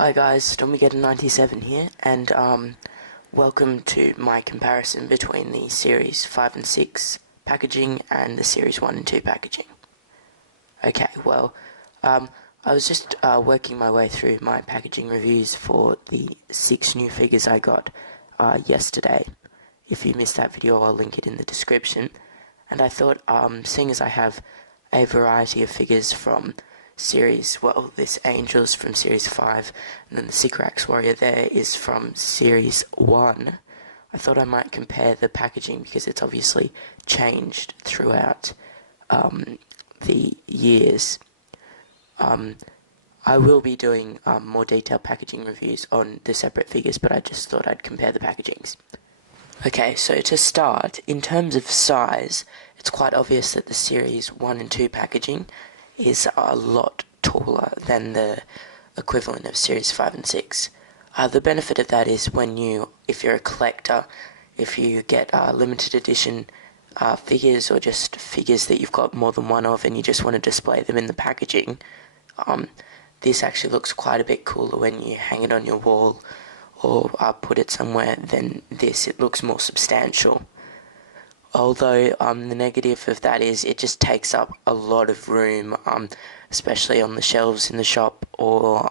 Hi guys, Stormygeddon97 here, and welcome to my comparison between the Series 5 and 6 packaging and the Series 1 and 2 packaging. Okay, well, I was just working my way through my packaging reviews for the 6 new figures I got yesterday. If you missed that video, I'll link it in the description. And I thought, seeing as I have a variety of figures from this Angel's from Series 5, and then the Sycorax Warrior there is from Series 1, I thought I might compare the packaging because it's obviously changed throughout the years. I will be doing more detailed packaging reviews on the separate figures, but I just thought I'd compare the packagings. Okay, so to start, in terms of size, it's quite obvious that the Series 1 and 2 packaging is a lot taller than the equivalent of Series 5 and 6. The benefit of that is if you're a collector, if you get limited edition figures or just figures that you've got more than one of and you just want to display them in the packaging, this actually looks quite a bit cooler when you hang it on your wall or put it somewhere than this. It looks more substantial. Although the negative of that is it just takes up a lot of room, especially on the shelves in the shop or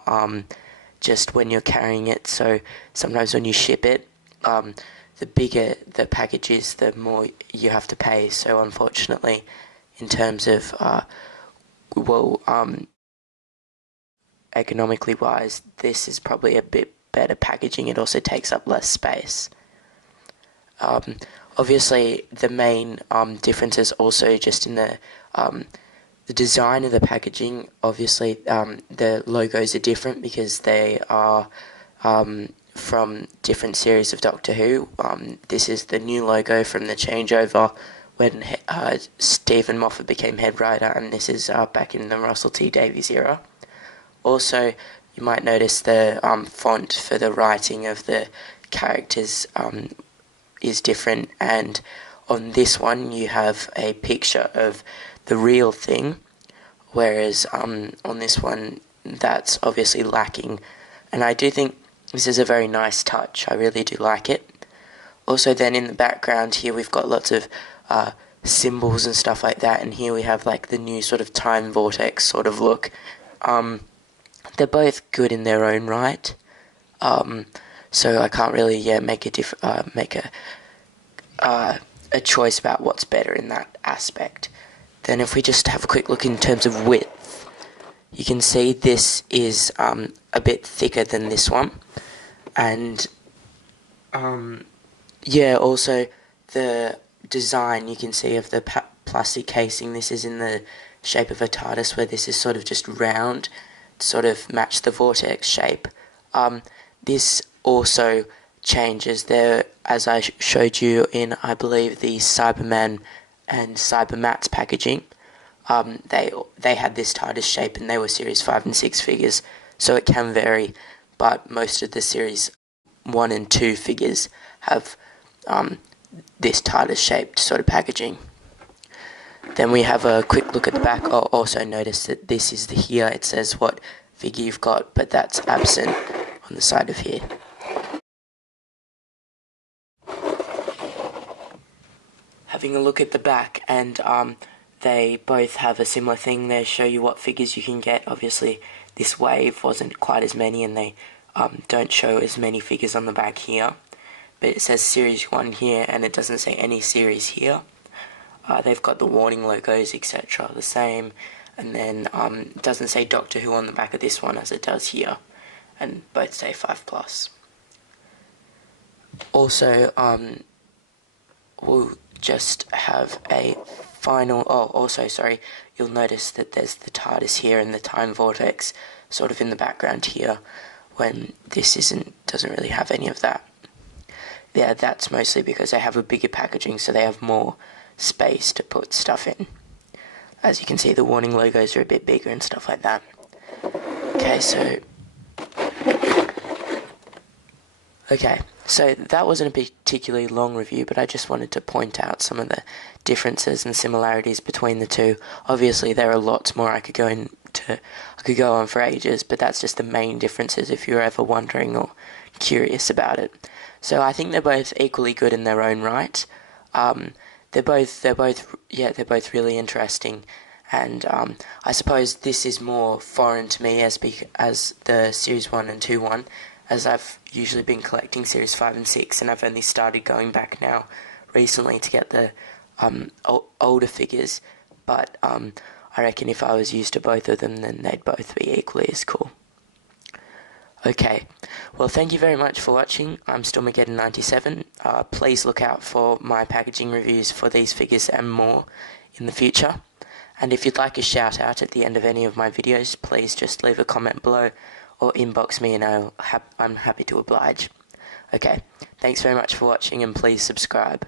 just when you're carrying it. So sometimes when you ship it, the bigger the package is, the more you have to pay. So unfortunately, in terms of economically wise, this is probably a bit better packaging. It also takes up less space. Obviously, the main difference is also just in the design of the packaging. Obviously, the logos are different because they are from different series of Doctor Who. This is the new logo from the changeover when Stephen Moffat became head writer, and this is back in the Russell T Davies era. Also, you might notice the font for the writing of the characters is different, and on this one you have a picture of the real thing, whereas on this one that's obviously lacking, and I do think this is a very nice touch. I really do like it. Also then in the background here we've got lots of symbols and stuff like that, and here we have like the new sort of time vortex sort of look. They're both good in their own right. So I can't really make a choice about what's better in that aspect. Then if we just have a quick look in terms of width, you can see this is a bit thicker than this one, and also the design you can see of the plastic casing. This is in the shape of a TARDIS, where this is sort of just round, sort of match the vortex shape. This also changes there, as I showed you in, I believe, the Cyberman and Cybermats packaging. They had this TARDIS shape and they were Series 5 and 6 figures, so it can vary, but most of the Series 1 and 2 figures have this TARDIS shaped sort of packaging. Then we have a quick look at the back. I'll also notice that this is here, it says what figure you've got, but that's absent on the side of here. Having a look at the back, and they both have a similar thing. They show you what figures you can get. Obviously this wave wasn't quite as many, and they don't show as many figures on the back here, but it says Series 1 here and it doesn't say any series here. They've got the warning logos, etc., the same, and then it doesn't say Doctor Who on the back of this one as it does here, and both say 5+. Also, we'll just have a final, you'll notice that there's the TARDIS here and the time vortex sort of in the background here, when this doesn't really have any of that. Yeah, that's mostly because they have a bigger packaging, so they have more space to put stuff in. As you can see, the warning logos are a bit bigger and stuff like that. So that wasn't a particularly long review, but I just wanted to point out some of the differences and similarities between the two. Obviously there are lots more I could go I could go on for ages, but that's just the main differences if you're ever wondering or curious about it. So I think they're both equally good in their own right. They're both really interesting, and I suppose this is more foreign to me as the Series 1 and 2 one, as I've usually been collecting Series 5 and 6, and I've only started going back now recently to get the older figures, but I reckon if I was used to both of them, then they'd both be equally as cool. Okay, well, thank you very much for watching. I'm Stormageddon97. Please look out for my packaging reviews for these figures and more in the future. And if you'd like a shout out at the end of any of my videos, please just leave a comment below or inbox me, and I'm happy to oblige. Okay, thanks very much for watching, and please subscribe.